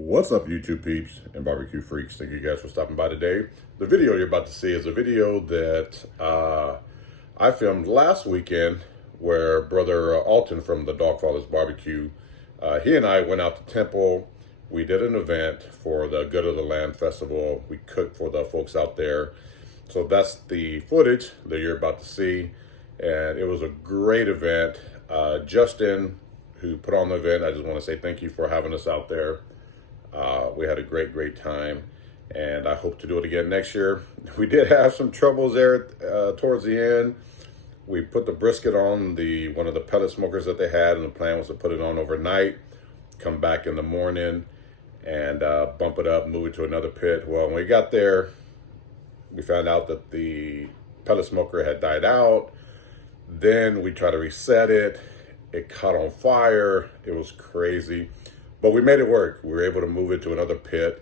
What's up, YouTube peeps and barbecue freaks? Thank you guys for stopping by today. The video you're about to see is a video that I filmed last weekend where Brother Alton from the Dogfather's Barbecue, he and I went out to Temple. We did an event for the Good of the Land Festival. We cooked for the folks out there. So that's the footage that you're about to see. And it was a great event. Justin, who put on the event, I just want to say thank you for having us out there. We had a great time, and I hope to do it again next year. We did have some troubles there towards the end. We put the brisket on one of the pellet smokers that they had, and the plan was to put it on overnight, come back in the morning, and bump it up, move it to another pit. Well, when we got there, we found out that the pellet smoker had died out. Then we tried to reset it. It caught on fire. It was crazy. But we made it work. We were able to move it to another pit,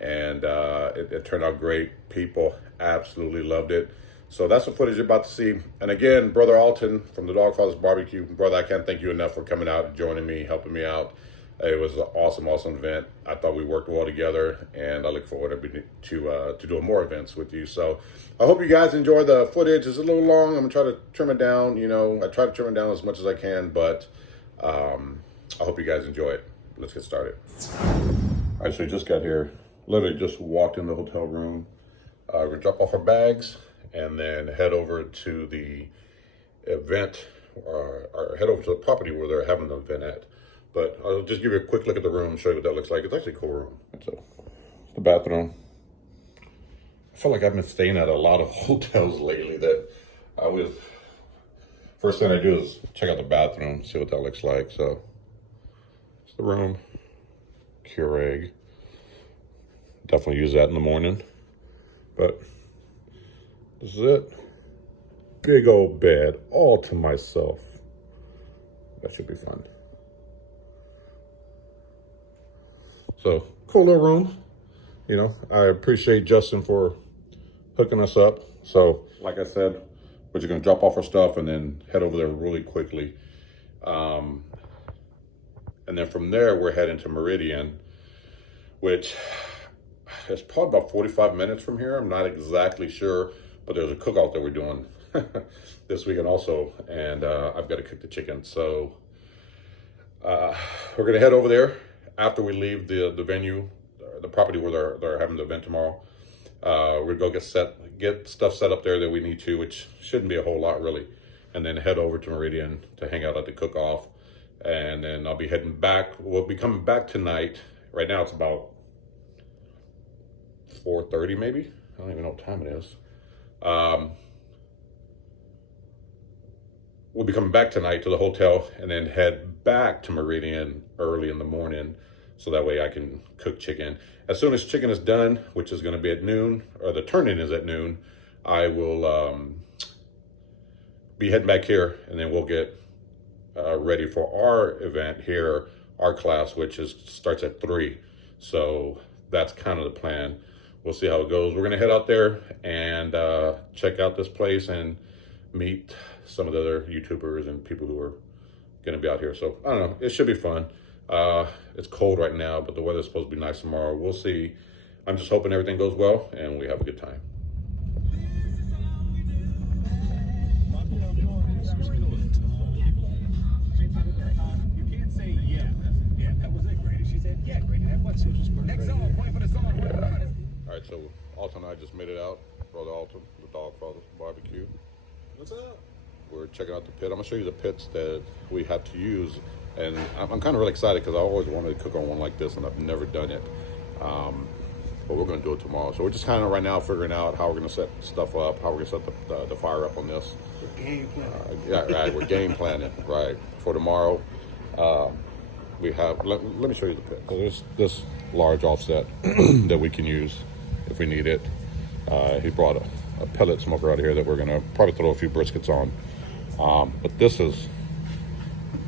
and it turned out great. People absolutely loved it. So that's the footage you're about to see. And again, Brother Alton from the Dogfather's Barbecue. Brother, I can't thank you enough for coming out and joining me, helping me out. It was an awesome event. I thought we worked well together, and I look forward to doing more events with you. So I hope you guys enjoy the footage. It's a little long. I'm going to try to trim it down. You know, I try to trim it down as much as I can, but I hope you guys enjoy it. Let's get started. All right, so we just got here. Literally just walked in the hotel room. We're gonna drop off our bags and then head over to the event, or head over to the property where they're having the event at. But I'll just give you a quick look at the room, show you what that looks like. It's actually a cool room. So, the bathroom. I feel like I've been staying at a lot of hotels lately that first thing I do is check out the bathroom, see what that looks like. So, the room, Keurig. Definitely use that in the morning. But this is it. Big old bed, all to myself. That should be fun. So, cool little room. You know, I appreciate Justin for hooking us up. So, like I said, we're just gonna drop off our stuff and then head over there really quickly. And then from there, we're heading to Meridian, which is probably about 45 minutes from here. I'm not exactly sure, but there's a cookout that we're doing this weekend also, and I've got to cook the chicken. So we're gonna head over there after we leave the venue, the property where they're having the event tomorrow. We're gonna go get stuff set up there that we need to, which shouldn't be a whole lot really, and then head over to Meridian to hang out at the cook-off. And then I'll be heading back. We'll be coming back tonight. Right now it's about 4:30 maybe. I don't even know what time it is. We'll be coming back tonight to the hotel and then head back to Meridian early in the morning, so that way I can cook chicken. As soon as chicken is done, which is gonna be at noon, or the turn-in is at noon, I will be heading back here, and then we'll get ready for our event here, our class, which starts at 3. So that's kind of the plan. We'll see how it goes. We're gonna head out there and check out this place and meet some of the other YouTubers and people who are gonna be out here. So I don't know, it should be fun. It's cold right now, but the weather's supposed to be nice tomorrow. We'll see. I'm just hoping everything goes well and we have a good time. All right, so Alton and I just made it out. Brother Alton, the Dogfather's Barbecue. What's up? We're checking out the pit. I'm gonna show you the pits that we have to use, and I'm kind of really excited because I always wanted to cook on one like this, and I've never done it. But we're gonna do it tomorrow. So we're just kind of right now figuring out how we're gonna set stuff up, how we're gonna set the fire up on this. We're game planning. Yeah, right. We're game planning, right, for tomorrow. We have. Let me show you the pit. So there's this large offset that we can use if we need it. He brought a pellet smoker out here that we're gonna probably throw a few briskets on. But this is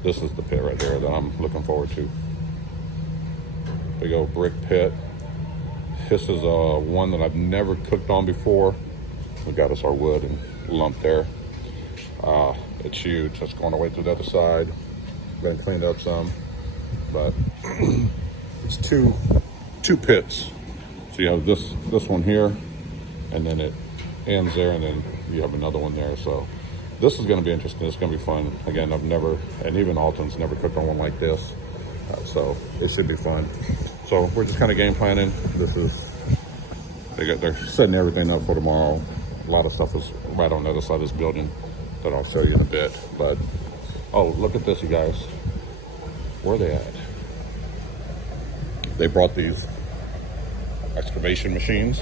the pit right here that I'm looking forward to. Big old brick pit. This is one that I've never cooked on before. We got us our wood and lump there. It's huge. It's going all the way through the other side. Been cleaned up some, but it's two two pits. So you have this one here, and then it ends there, and then you have another one there. So this is going to be interesting. It's going to be fun. Again, I've never, and even Alton's never cooked on one like this. So it should be fun. So we're just kind of game planning. They're setting everything up for tomorrow. A lot of stuff is right on the other side of this building that I'll show you in a bit. But, oh, look at this, you guys. Where are they at? They brought these excavation machines.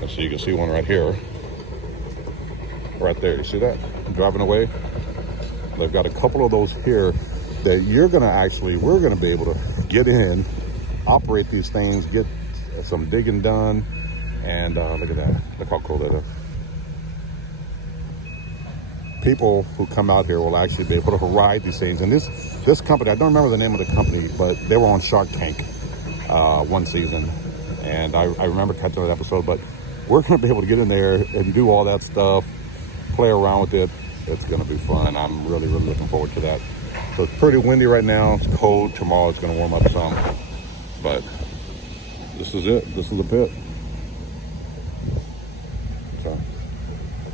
And so you can see one right here. Right there, you see that? Driving away. They've got a couple of those here that we're gonna be able to get in, operate these things, get some digging done, and look at that. Look how cool that is. People who come out here will actually be able to ride these things. And this company, I don't remember the name of the company, but they were on Shark Tank one season. And I remember catching that episode, but we're gonna be able to get in there and do all that stuff, play around with it. It's gonna be fun. I'm really, really looking forward to that. So it's pretty windy right now. It's cold. Tomorrow it's gonna warm up some. But this is it. This is the pit. So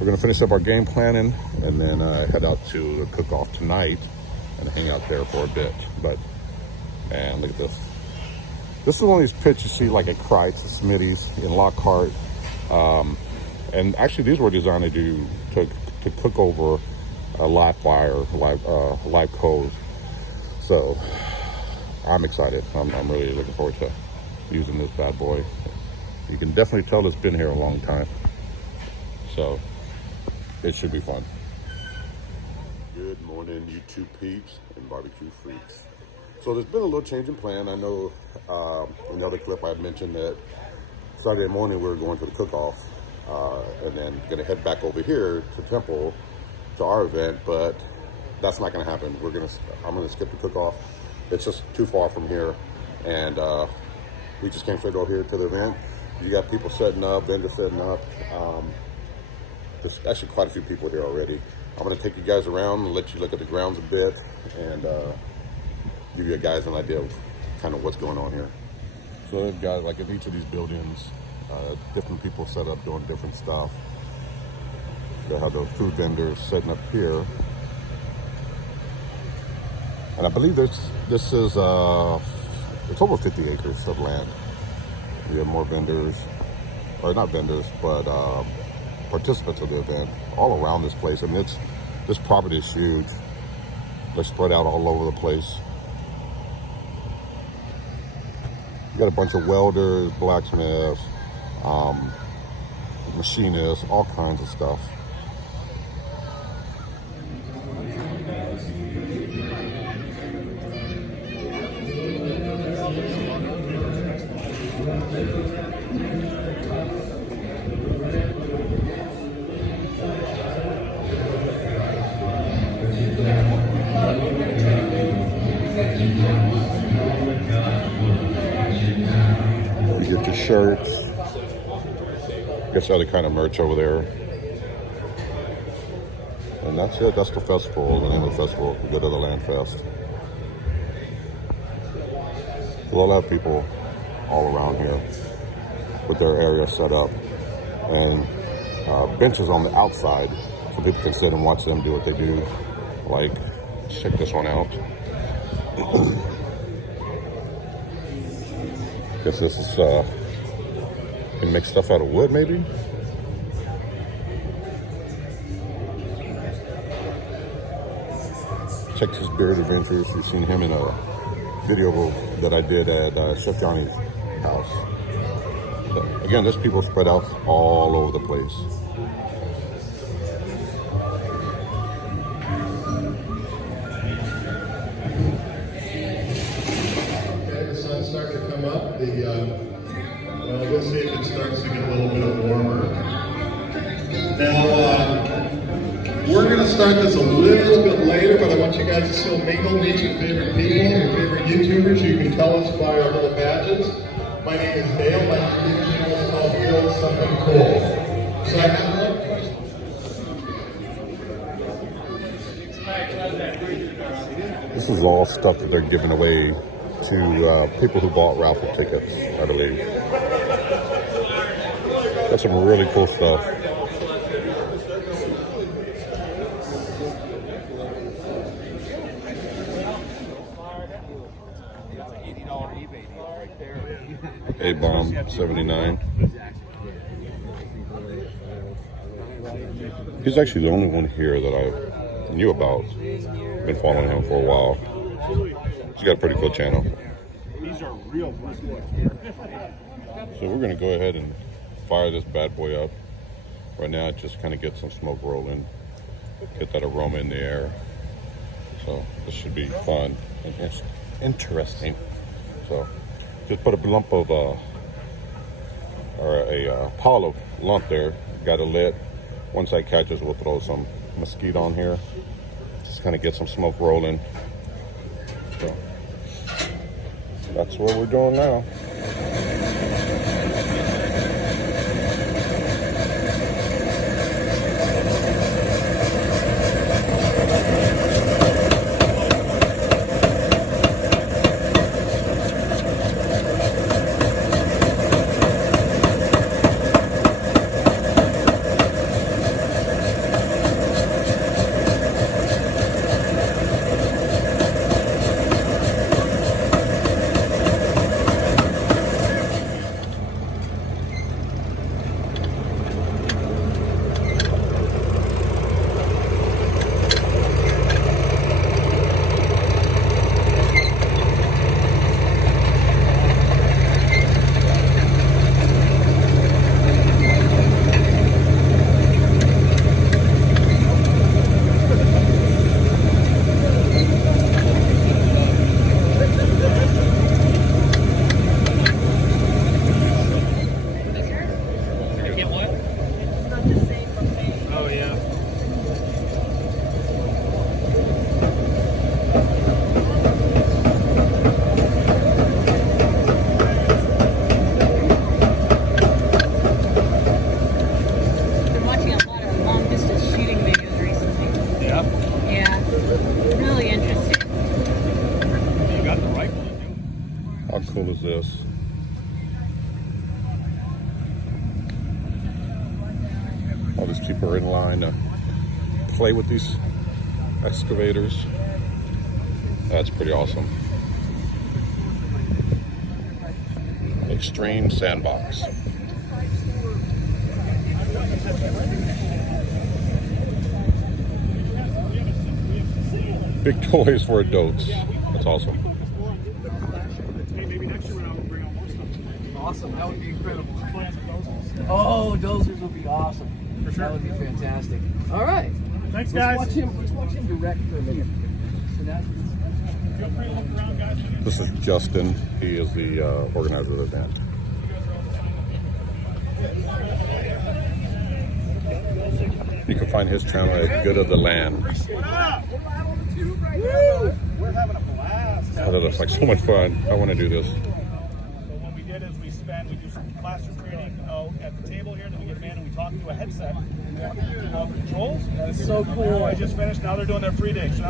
we're gonna finish up our game planning and then head out to the cook-off tonight and hang out there for a bit. And look at this. This is one of these pits you see like at Kreitz, Smitty's, in Lockhart. And actually these were designed to cook over a live fire, live coals. So I'm excited. I'm really looking forward to using this bad boy. You can definitely tell it's been here a long time. So it should be fun. Good morning, YouTube peeps and barbecue freaks. So there's been a little change in plan. I know in the other clip I mentioned that Saturday morning we were going to the cook-off and then gonna head back over here to Temple to our event, but that's not gonna happen. I'm gonna skip the cook-off. It's just too far from here, and we just came straight over here to the event. You got people setting up, vendors setting up. There's actually quite a few people here already. I'm gonna take you guys around and let you look at the grounds a bit and give you guys an idea of kind of what's going on here. So they've got, like, in each of these buildings, different people set up doing different stuff. They have those food vendors setting up here. And I believe this is, it's over 50 acres of land. We have more vendors, or not vendors, but participants of the event all around this place. I mean, this property is huge. They're spread out all over the place. You got a bunch of welders, blacksmiths, machinists, all kinds of stuff. You get your shirts, gets other kind of merch over there. And that's it, that's the festival, the name of the festival. We go to the Land Fest. We'll have people all around here with their area set up. And benches on the outside so people can sit and watch them do what they do. Like, check this one out. Guess this is, can make stuff out of wood, maybe? Texas Beard Adventures. You've seen him in a video that I did at Chef Johnny's house. So, again, there's people spread out all over the place. Okay, the sun's starting to come up. Well, we'll see if it starts to get a little bit warmer. Now, we're going to start this a little bit later, but I want you guys to still mingle, meet your favorite people, your favorite YouTubers. You can tell us by our little badges. My name is Dale. My YouTube channel is called Feel Something Cool. So I have one question. This is all stuff that they're giving away to people who bought raffle tickets, I believe. That's some really cool stuff. A-Bomb 79. He's actually the only one here that I knew about. Been following him for a while. He's got a pretty cool channel. These are real ones. So we're gonna go ahead and fire this bad boy up. Right now, just kind of get some smoke rolling, get that aroma in the air. So this should be fun and interesting. So just put a lump of or a pile of lump there. Got it lit. Once that catches, we'll throw some mesquite on here. Just kind of get some smoke rolling. So that's what we're doing now. How cool is this? All these people are in line to play with these excavators. That's pretty awesome. Extreme Sandbox. Big toys for adults. That's awesome. Awesome, that would be incredible. Oh, dozers would be awesome. For sure. That would be fantastic. All right. Thanks, guys. Let's watch him direct for a minute. So that's... Feel free to look around, guys. This is Justin. He is the organizer of the event. You can find his channel at Good of the Land. What up? We're having a blast. Oh, that looks like so much fun. I want to do this. So what we did is we do some classroom training at the table here, and then we get a man and we talk into a headset. Controls. That's so cool. I just finished. Now they're doing their free day. So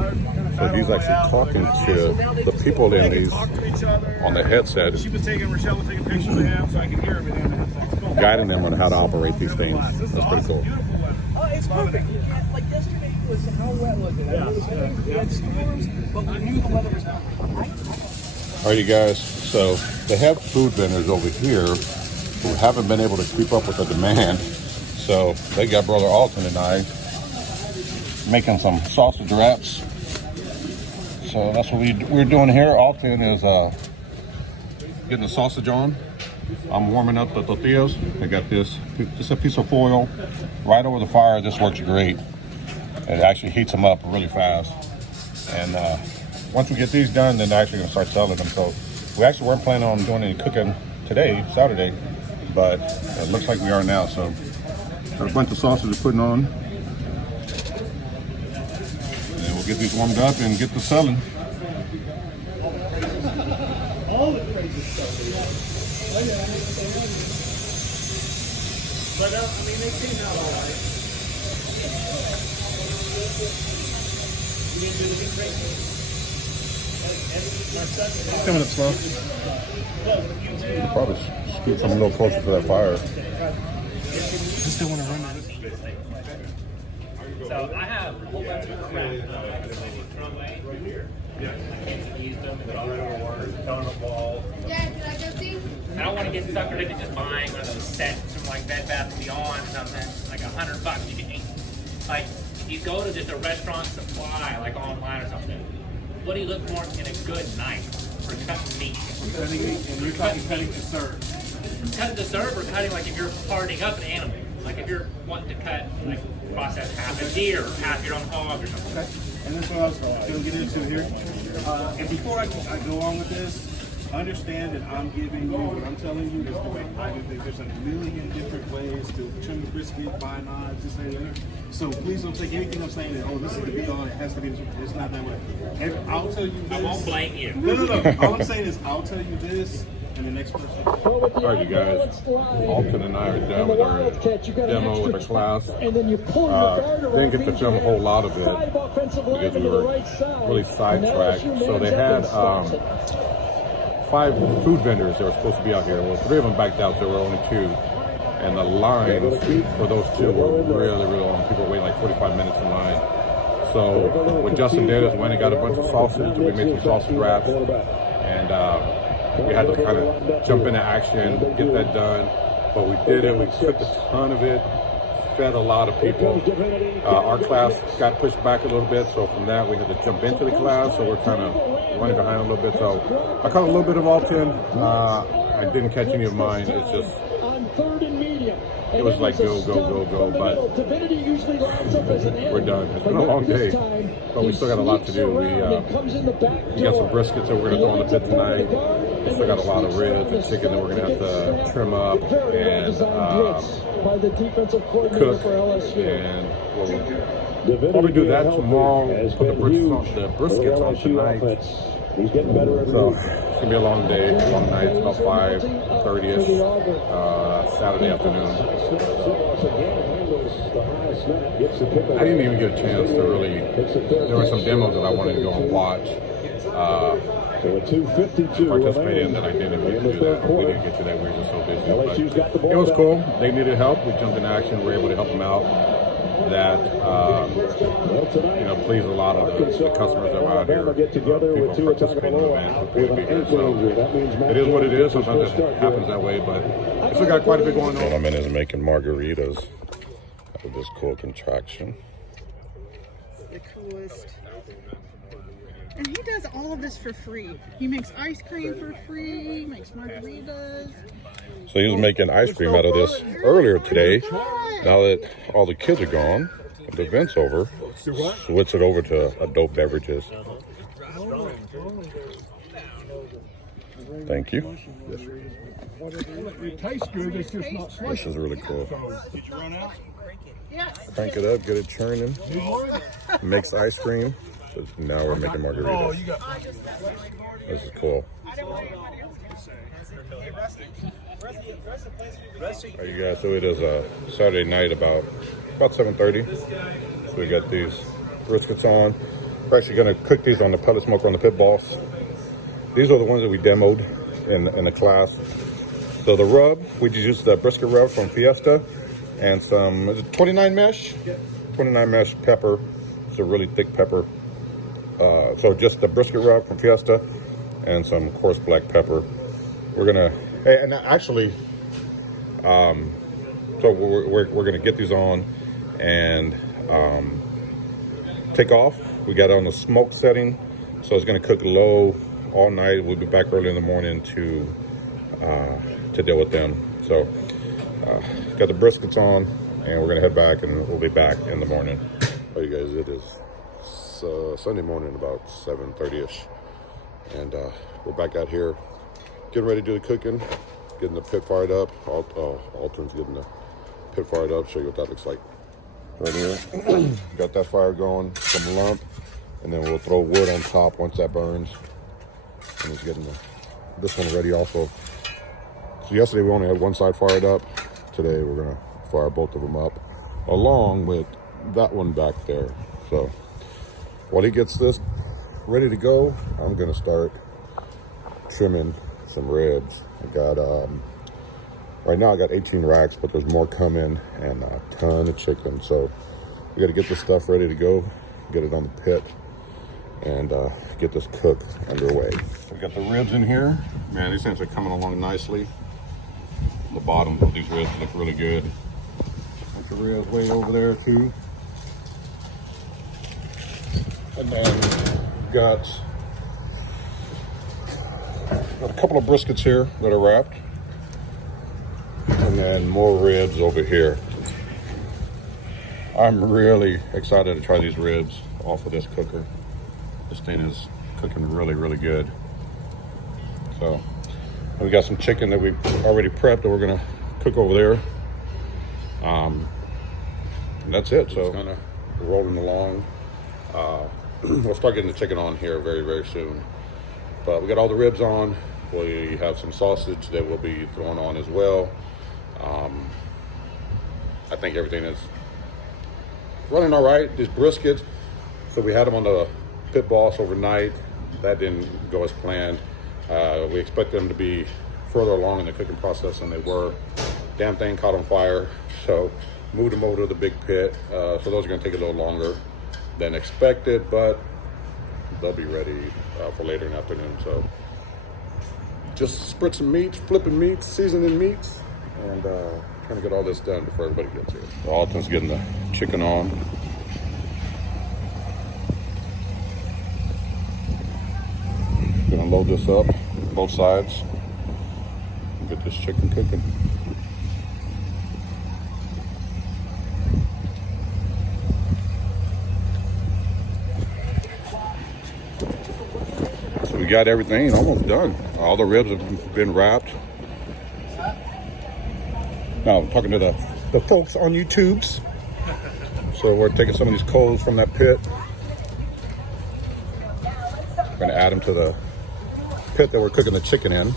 he's actually talking to the people in these on the headset, She was taking, Rochelle was taking pictures of him, so I could hear everything on the headset. Cool. guiding them on how to operate these things. This is That's pretty cool. Beautiful weather. Oh, it's perfect. Like yesterday was, how wet was it? I mean, it was heavy. We had storms, but we knew the weather was perfect. All right, you guys. So they have food vendors over here who haven't been able to keep up with the demand. So they got Brother Alton and I making some sausage wraps. So that's what we're doing here. Alton is getting the sausage on. I'm warming up the tortillas. I got this, just a piece of foil right over the fire. This works great. It actually heats them up really fast. And once we get these done, then they're actually gonna start selling them. So we actually weren't planning on doing any cooking today, Saturday, but it looks like we are now. So got a bunch of sausages putting on. And then we'll get these warmed up and get to selling. All the crazy stuff. Oh, yeah. But, I mean, they came out all right. You didn't do the big crazy. Coming up slow. Probably scoot some a little closer to that fire. Just don't want to run it. So I have a whole bunch of crap. Used them, donut wall. Yeah, did I go see? I don't want to get suckered into just buying one of those sets from like Bed Bath & Beyond or something, like $100. You can, like, you go to just a restaurant supply, like online or something. What do you look for in a good knife for cutting meat? Cutting meat, and you're talking cutting to serve. Cutting to serve or cutting like if you're parting up an animal? Like if you're wanting to cut, like process half a deer, half your own hog or something. Okay. And that's what I was going to get into here. And before I go on with this, understand that I'm giving you what I'm telling you is the way I do things. There's a million different ways to trim the brisket, buy knives, this and that. So please don't take anything I'm saying that, oh, this is the be all, it has to be this way. It's not that way. And I'll tell you this. I won't blame you. No. All I'm saying is I'll tell you this, and the next person. All right, you guys. Alton and I are done with our demo with the class. Didn't get to film a whole lot of it because we were really sidetracked. So they had 5 food vendors that were supposed to be out here. Well, 3 of them backed out, so there were only 2. And the lines for those 2 were really, really long. People were waiting like 45 minutes in line. So what Justin did is went and got a bunch of sausage. We made some sausage wraps. And we had to kind of jump into action, get that done. But we did it. We cooked a ton of it. Fed a lot of people. Our class got pushed back a little bit, so from that we had to jump into the class, so we're kind of running behind a little bit. So I caught a little bit of Alton. I didn't catch any of mine. It's just, it was like go, but we're done. It's been a long day, but we still got a lot to do. We got some briskets that we're going to throw on the pit tonight. We still got a lot of ribs and chicken that we're going to have to trim up and cook, and we'll probably do that tomorrow. Put the briskets on tonight. So it's gonna be a long day, long night. It's about 5:30ish Saturday afternoon. I didn't even get a chance to really. There were some demos that I wanted to go and watch. Participate in that I didn't get to do that. We didn't get to that. We were just so busy. But it was cool. They needed help. We jumped in action. We were able to help them out. That pleased a lot of the customers that were out here. People participating in the event who paid to be here. So it is what it is. Sometimes it happens that way, but we still got quite a bit going on. Gentleman is making margaritas out of this cool contraction. The coolest. And he does all of this for free. He makes ice cream for free, makes margaritas. So he was making ice cream out of this earlier today. Now that all the kids are gone, the event's over, switch it over to adult beverages. Thank you. It tastes good, it's just not This is really cool. Did you run out? Yes. Crank it up, get it churning. Makes ice cream. But now we're making margaritas. This is cool. Alright, you guys, so it is a Saturday night about 7:30. So we got these briskets on. We're actually going to cook these on the pellet smoker on the pit boss. These are the ones that we demoed in the class. So the rub, we just used the brisket rub from Fiesta and some, is it 29 mesh? 29 mesh pepper. It's a really thick pepper. So just the brisket rub from Fiesta and some coarse black pepper. We're gonna, and actually, so we're gonna get these on and take off. We got it on the smoke setting, so it's gonna cook low all night. We'll be back early in the morning to deal with them. So got the briskets on, and we're gonna head back, and we'll be back in the morning. Oh, you guys, it is Sunday morning about 7:30ish, and we're back out here getting ready to do the cooking, getting the pit fired up. Alton's getting the pit fired up. Show you what that looks like right here. Got that fire going, some lump, and then we'll throw wood on top once that burns. And he's getting this one ready also. So yesterday we only had one side fired up. Today we're gonna fire both of them up along with that one back there. So while he gets this ready to go. I'm gonna start trimming some ribs. I got right now I got 18 racks, but there's more coming, and a ton of chicken. So we got to get this stuff ready to go, get it on the pit, and get this cook underway. So we got the ribs in here. Man, these things are coming along nicely. The bottoms of these ribs look really good. Bunch of ribs way over there too. And then got a couple of briskets here that are wrapped. And then more ribs over here. I'm really excited to try these ribs off of this cooker. This thing is cooking really, really good. So we got some chicken that we already prepped that we're gonna cook over there. And that's it. So kind of rolling along. We'll start getting the chicken on here very, very soon. But we got all the ribs on. We have some sausage that we'll be throwing on as well. I think everything is running all right. These briskets, so we had them on the pit boss overnight. That didn't go as planned. We expect them to be further along in the cooking process than they were. Damn thing caught on fire, so moved them over to the big pit. So those are gonna take a little longer than expected, but they'll be ready for later in the afternoon. So just spritzing meats, flipping meats, seasoning meats, and trying to get all this done before everybody gets here. So Alton's getting the chicken on. Gonna load this up, both sides, and get this chicken cooking. So we got everything almost done. All the ribs have been wrapped. Now I'm talking to the folks on YouTube's. So we're taking some of these coals from that pit. We're gonna add them to the pit that we're cooking the chicken in.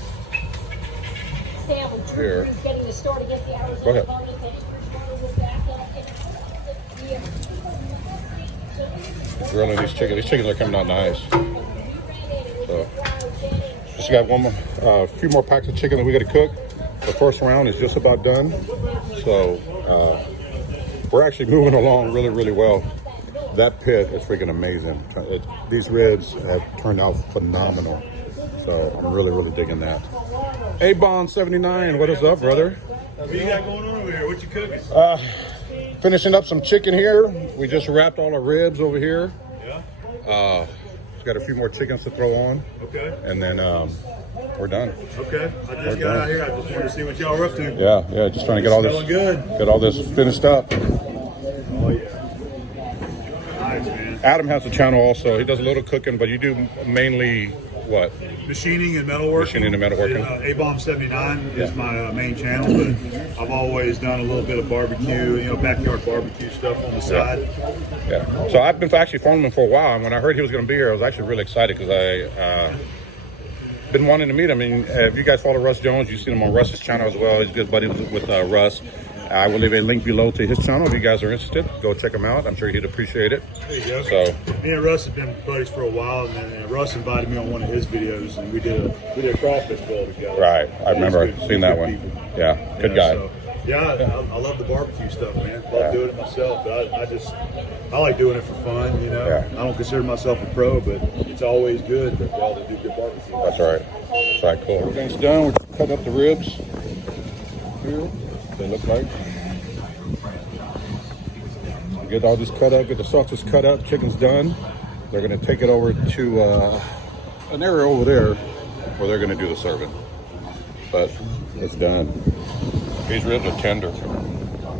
Here. Go ahead. Grilling these chickens. These chickens are coming out nice. So just got one more, a few more packs of chicken that we got to cook. The first round is just about done. So we're actually moving along really, really well. That pit is freaking amazing. These ribs have turned out phenomenal. So I'm really, really digging that. Hey, Bond79, what is up, brother? What you got going on over here? What you cooking? Finishing up some chicken here. We just wrapped all our ribs over here. Yeah. Got a few more chickens to throw on. Okay. And then we're done. Okay. I just got out here. I just wanted to see what y'all are up to. Yeah, just trying to get all this, get all this finished up. Oh yeah. Nice, man. Adam has a channel also. He does a little cooking, but you do mainly what? Machining and metalworking. Machining and metalworking. A-Bomb79 is my main channel, but I've always done a little bit of barbecue, backyard barbecue stuff on the side. Yeah. So I've been actually following him for a while, and when I heard he was going to be here, I was actually really excited because I been wanting to meet him. I mean, if you guys follow Russ Jones, you've seen him on Russ's channel as well. He's a good buddy with Russ. I will leave a link below to his channel if you guys are interested. Go check him out. I'm sure he'd appreciate it. There you go. So me and Russ have been buddies for a while, and then Russ invited me on one of his videos, and we did a crawfish boil together. Right, I remember seeing that one. People. Yeah, good guy. So, I love the barbecue stuff, man. Love doing it myself, but I like doing it for fun. Yeah. I don't consider myself a pro, but it's always good to do good barbecue. That's right. That's right. Cool. Everything's done. We're just cutting up the ribs here. They look like. Get all this cut up, get the sausage cut up, chicken's done. They're gonna take it over to an area over there where they're gonna do the serving. But it's done. These ribs are tender. All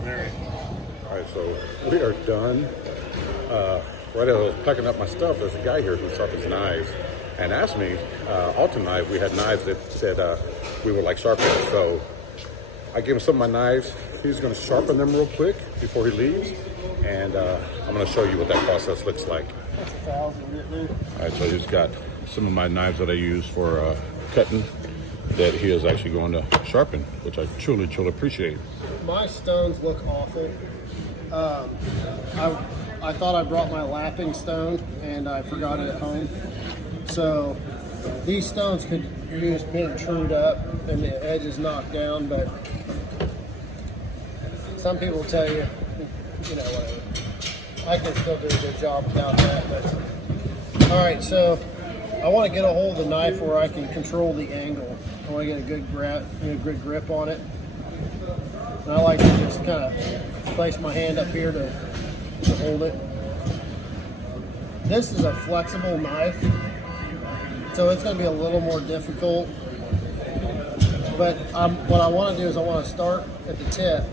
right, so we are done. Right as I was packing up my stuff, there's a guy here who sharpens knives and asked me, Alton knife, we had knives that said we were like sharpeners. So I gave him some of my knives. He's gonna sharpen them real quick before he leaves. And I'm going to show you what that process looks like. All right, so he's got some of my knives that I use for cutting that he is actually going to sharpen, which I truly, truly appreciate. My stones look awful. I thought I brought my lapping stone and I forgot it at home. So these stones could use being trued up and the edges knocked down, but some people tell you, whatever. I can still do a good job without that. But all right, so I want to get a hold of the knife where I can control the angle. I want to get a good grip on it. And I like to just kind of place my hand up here to hold it. This is a flexible knife, so it's going to be a little more difficult. But what I want to do is I want to start at the tip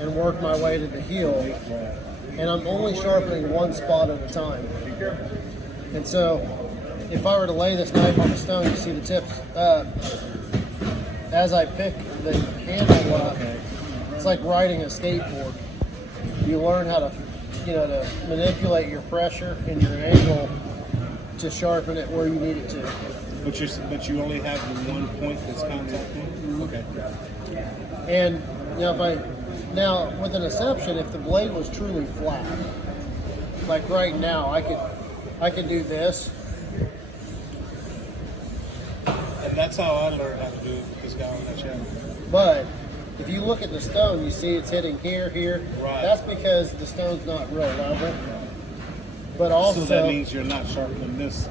and work my way to the heel. And I'm only sharpening one spot at a time. And so if I were to lay this knife on the stone, you see the tips up. As I pick the handle up, it's like riding a skateboard. You learn how to, to manipulate your pressure and your angle to sharpen it where you need it to. But you only have the one point that's contacting? Okay. And now with an exception, if the blade was truly flat, like right now, I could do this. And that's how I learned how to do it with this guy on that channel. But if you look at the stone, you see it's hitting here. Right. That's because the stone's not real level. But also, so that means you're not sharpening this.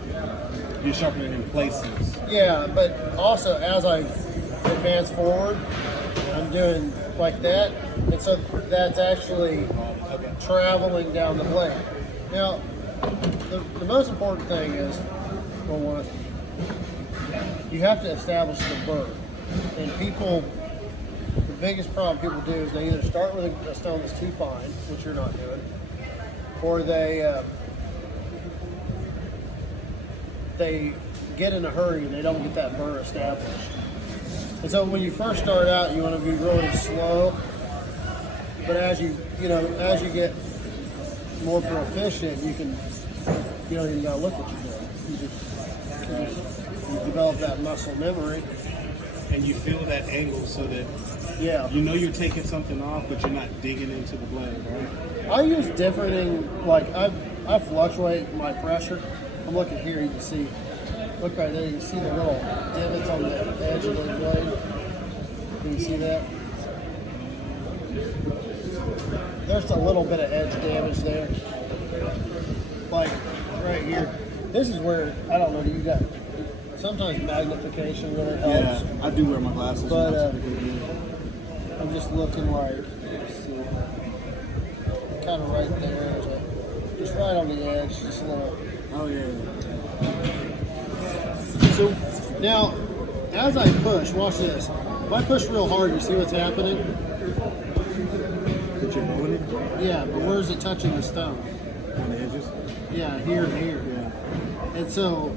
You're sharpening in places. Yeah, but also as I advance forward, I'm doing like that, and so that's actually traveling down the blade. Now, the most important thing is, you have to establish the burr. And the biggest problem people do is they either start with a stone that's too fine, which you're not doing, or they get in a hurry and they don't get that burr established. And so when you first start out, you want to be really slow. But as you get more proficient, you don't even gotta look what you're doing. You develop that muscle memory. And you feel that angle so that you're taking something off, but you're not digging into the blade, right? I use differing, I fluctuate my pressure. I'm looking here, you can see, look right there, you can see the little divots on the edge of the blade. Can you see that? There's a little bit of edge damage there. Like right here. This is where, I don't know, sometimes magnification really helps. Yeah, I do wear my glasses. But I'm just looking let's see, kind of right there. Just right on the edge, just a little. Oh yeah. So now, as I push, watch this. If I push real hard, you see what's happening? That you're moving it? Yeah, but where is it touching the stone? On the edges? Yeah, here and here. Yeah. And so,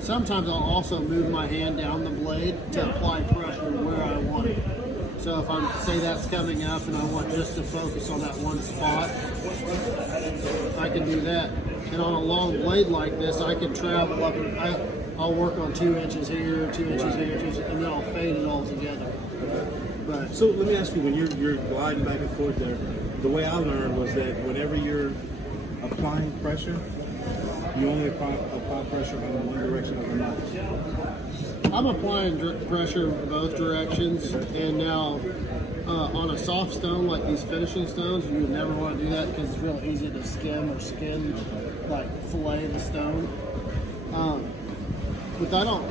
sometimes I'll also move my hand down the blade to apply pressure where I want it. So if say that's coming up and I want just to focus on that one spot, I can do that. And on a long blade like this, I can travel up and I'll work on 2 inches here, 2 inches here, 2 inches, and then I'll fade it all together. But so let me ask you, when you're gliding back and forth there, the way I learned was that whenever you're applying pressure, you only apply pressure in one direction of the knife. I'm applying pressure in both directions, and now on a soft stone like these finishing stones, you would never want to do that because it's real easy to skim or skin, fillet the stone. But I don't,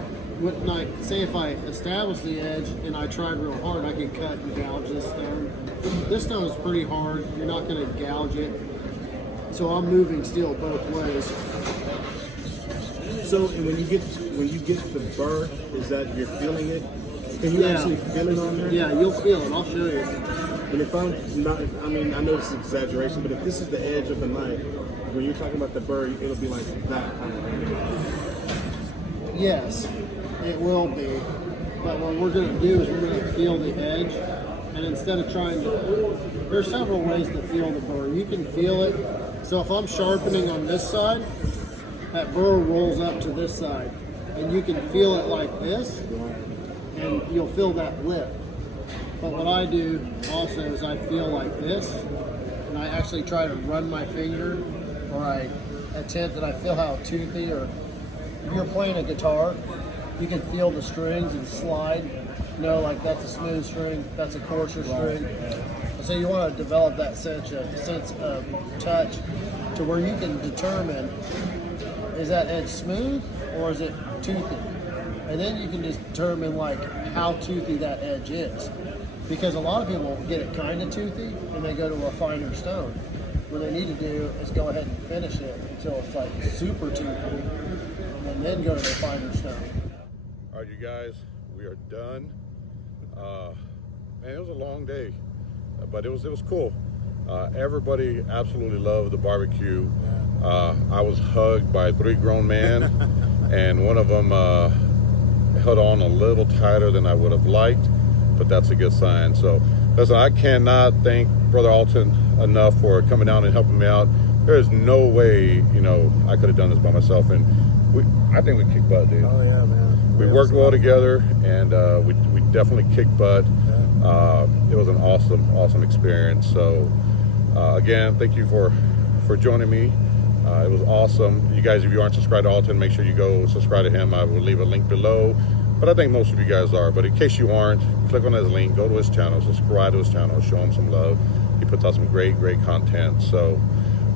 say if I establish the edge and I tried real hard, I could cut and gouge this stone. This stone is pretty hard, you're not going to gouge it. So I'm moving steel both ways. So and when you get the burr, is that you're feeling it? Can you actually feel it on there? Yeah, you'll feel it. I'll show you. And if I'm not, I know this is exaggeration, but if this is the edge of the knife, when you're talking about the burr, it'll be like that kind of thing. Yes, it will be. But what we're going to do is we're going to feel the edge. And instead of there's several ways to feel the burr. You can feel it. So if I'm sharpening on this side, that burr rolls up to this side. And you can feel it like this, and you'll feel that lip. But what I do also is I feel like this, and I actually try to run my finger, or I a tent that I feel how toothy, or if you're playing a guitar, you can feel the strings and slide. You know, like that's a smooth string, that's a coarser string. So you want to develop that sense of touch to where you can determine, is that edge smooth or is it toothy? And then you can just determine like how toothy that edge is. Because a lot of people get it kind of toothy and they go to a finer stone. What they need to do is go ahead and finish it until it's like super toothy, and then go to the finer stone. All right, you guys, we are done. Man, it was a long day, but it was cool. Everybody absolutely loved the barbecue. I was hugged by 3 grown men, and one of them held on a little tighter than I would have liked, but that's a good sign. So, listen, I cannot thank Brother Alton enough for coming down and helping me out. There is no way, you know, I could have done this by myself, and I think we kicked butt, dude. Oh yeah, man. We worked well together, and we definitely kicked butt. It was an awesome experience. So again, thank you for joining me. It was awesome. You guys, if you aren't subscribed to Alton, make sure you go subscribe to him. I will leave a link below, but I think most of you guys are. But in case you aren't, click on his link, go to his channel, subscribe to his channel, show him some love. He puts out some great content. So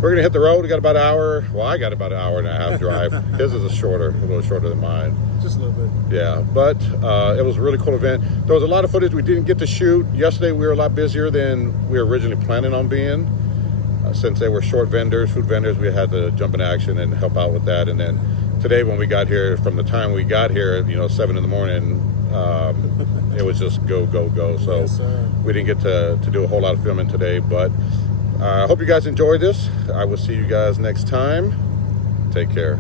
we're gonna hit the road. We got about an hour. Well, I got about an hour and a half drive. His is a little shorter than mine. Just a little bit. Yeah, but it was a really cool event. There was a lot of footage we didn't get to shoot. Yesterday we were a lot busier than we were originally planning on being. Since they were food vendors, we had to jump in action and help out with that. And then today when we got here, from the time we got here, 7 in the morning, it was just go. So Yes, we didn't get to do a whole lot of filming today, but I hope you guys enjoyed this. I will see you guys next time. Take care.